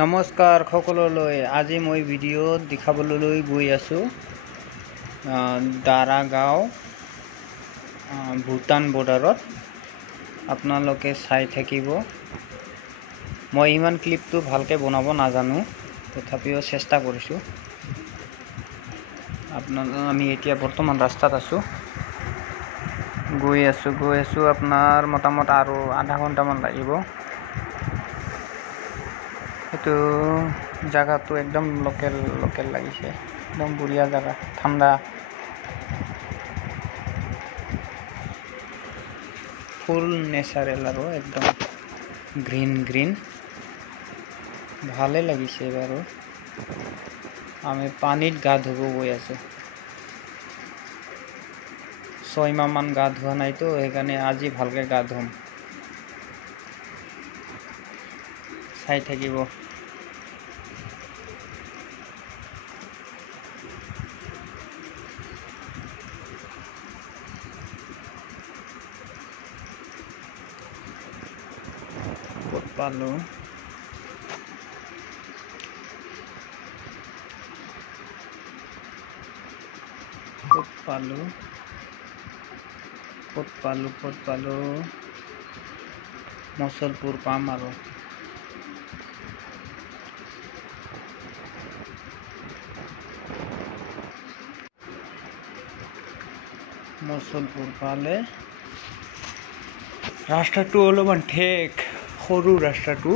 নমস্কাৰ সকলোলৈ আজি মই ভিডিঅ'ত দেখাবলৈ গৈ আছো দাৰাগাঁও ভূটান বৰ্ডাৰত আপোনালোকে চাই থাকিব। মই ইমান ক্লিপটো ভালকে বনাব নাজানো, তথাপিও চেষ্টা কৰিছো। আমি এতিয়া বৰ্তমান ৰাস্তাত আছো, গৈ আছো আপোনাৰ মোটামুটি আৰু আধা ঘণ্টামান লাগিব। এটো জায়গাটো একদম লোকেল লাগিছে, একদম বঢ়িয়া জায়গা, ঠান্ডা, ফুল নেচাৰেল আৰু একদম গ্ৰীন ভালে লাগিছে। বাৰু আমি পানীত গা ধুব গৈ আছো, 6 মাহ মান গা ধোৱা নাইতো, সেইকাৰণে আজি ভালকে গা ধুম। চাই থাকিব। ক'ত পালো, মছলপুৰ পাম আৰু মছলপুৰ পালে। ৰাস্তাটো অলপমান ঠেক, সৰু ৰাস্তাটো,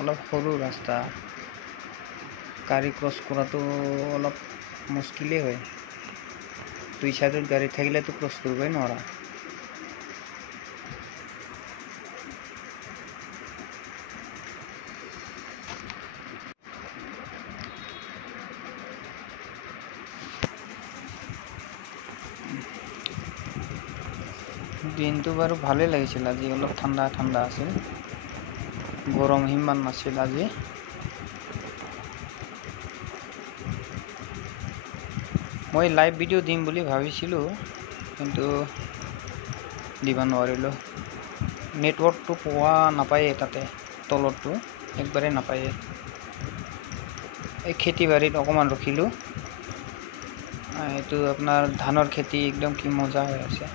অলপ সৰু ৰাস্তা, গাড়ী ক্ৰছ কৰাটো অলপ মুস্কিলেই হয়। দুই সাইডত গাড়ী থাকিলেতো ক্ৰছ কৰিবই নোৱাৰা। দিনটো বাৰু ভালে লাগিছিল, আজি অলপ ঠান্ডা আছিল, গৰম সিমান নাছিল আজি। মই লাইভ ভিডিঅ' দিম বুলি ভাবিছিলোঁ, কিন্তু দিব নোৱাৰিলোঁ। নেটৱৰ্কটো পোৱা নাপায়ে, তাতে তলতটো একবাৰে নাপায়ে। এই খেতি বাৰীত অকণমান ৰখিলোঁ। এইটো আপোনাৰ ধানৰ খেতি একদম কি মজা হৈ আছে।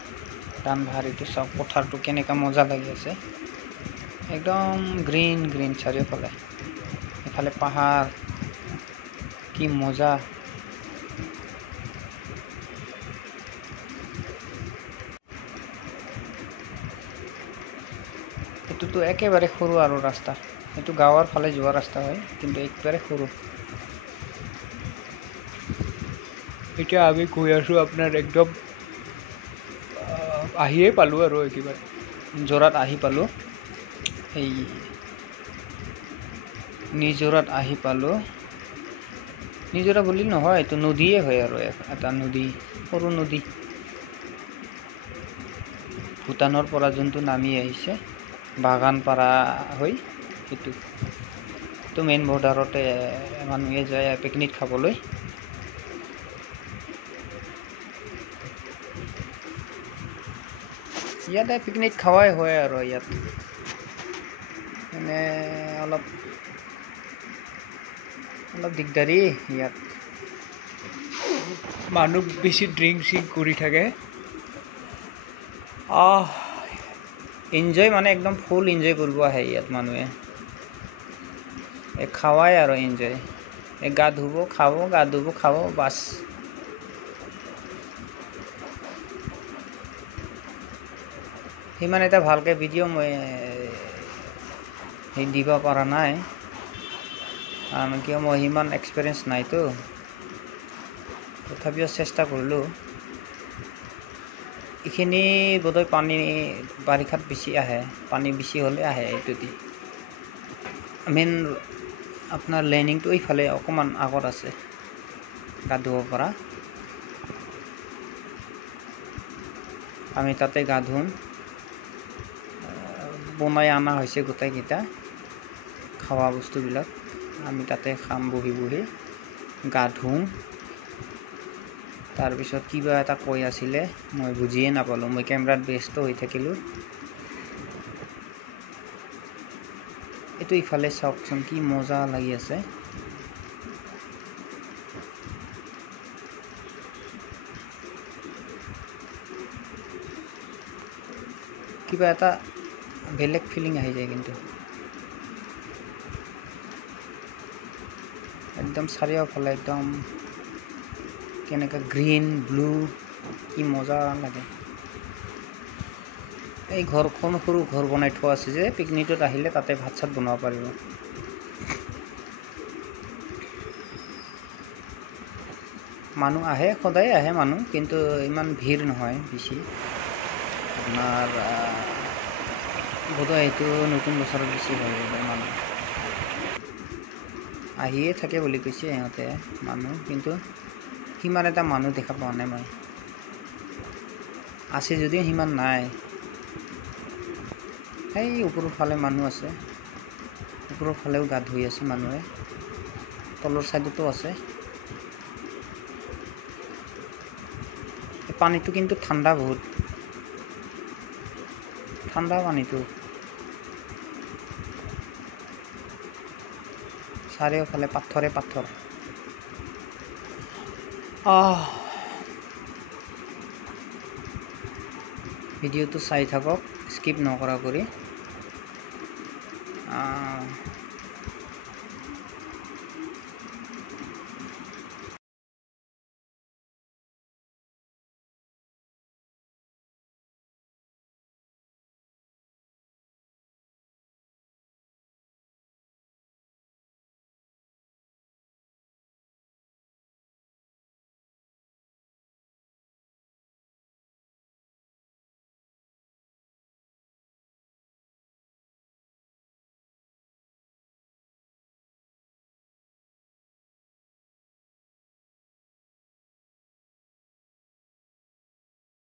ধান ভাৰীটো চাওক, পথাৰটো কেনেকা মজা লাগি আছে, একদম গ্ৰীন চাৰিওফালে। এফালে পাহাৰ, কি মজা। এইটোতো একেবাৰে সৰু আৰু ৰাস্তা, এইটো গাঁৱৰ ফালে যোৱা ৰাস্তা হয়, কিন্তু একেবাৰে সৰু। এতিয়া আমি গৈ আছো আপোনাৰ একদম আহিয়ে পালো আৰু একেবাৰে জোৰাত আহি পালো। এই নিজৰাত আহি পালো। নিজৰা বুলি নহয়, এইটো নদীয়ে হয় আৰু এটা নদী, সৰু নদী। ভূটানৰ পৰা যোনটো নামি আহিছে বাগান পাৰা হৈ, সেইটো মেইন বৰ্ডাৰতে মানুহে যায় পিকনিক খাবলৈ। ইয়াতে পিকনিক খাৱাই হয় আৰু ইয়াত মানে অলপ দিগদাৰী। ইয়াত মানুহ বেছি ড্ৰিংক কৰি থাকে। এনজয় মানে একদম ফুল এনজয় কৰিব আহে ইয়াত মানুহে। খাৱাই আৰু এনজয়, গা ধুব খাব বাছ। সিমান এটা ভালকে ভিডিঅ' মই দিব পৰা নাই, কাৰণ কিয় মই সিমান এক্সপিৰিয়েঞ্চ নাইতো, তথাপিও চেষ্টা কৰিলোঁ। এইখিনি বোধহয় পানী বাৰিষাত বেছি আহে, পানী বেছি হ'লে আহে। এইটো দি মেইন আপোনাৰ লেণ্ডিংটো এইফালে অকণমান আগত আছে, গা ধুব পৰা। আমি তাতে গা ধুম, বনাই অনা হৈছে গোটেইকেইটা খাৱা বস্তুবিলাক। আমি তাতে খাম, বহি গা ধুম। তাৰপিছত কিবা এটা কৈ আছিলে মই বুজিয়ে নাপালোঁ, মই কেমেৰাত ব্যস্ত হৈ থাকিলোঁ। এইটো ইফালে চাওকচোন কি মজা লাগি আছে। কিবা এটা বেলেগ ফিলিং আহি যায় কিন্তু একদম চাৰিওফালে একদম কেনেকা গ্ৰীণ ব্লু কি মজা লাগে। এই ঘৰখন সৰু ঘৰ বনাই থোৱা আছে যে পিকনিকত আহিলে তাতে ভাত চাত বনাব পাৰিব। মানুহ আহে, সদায় আহে মানুহ, কিন্তু ইমান ভিৰ নহয় বেছি। আপোনাৰ বোধহয় এইটো নতুন বছৰত বেছি হৈ যায় মানুহ আহিয়ে থাকে বুলি কৈছে সিহঁতে মানুহ, কিন্তু সিমান এটা মানুহ দেখা পোৱা নাই মই। আছে যদিও সিমান নাই। সেই ওপৰৰ ফালে মানুহ আছে, ওপৰৰ ফালেও গা ধুই আছে মানুহে, তলৰ ছাইডতো আছে। পানীটো কিন্তু ঠাণ্ডা, বহুত ঠাণ্ডা পানীটো। চাৰিওফালে পাথৰে পাথৰ। ভিডিঅ'টো চাই থাকক, স্কিপ নকৰা কৰি।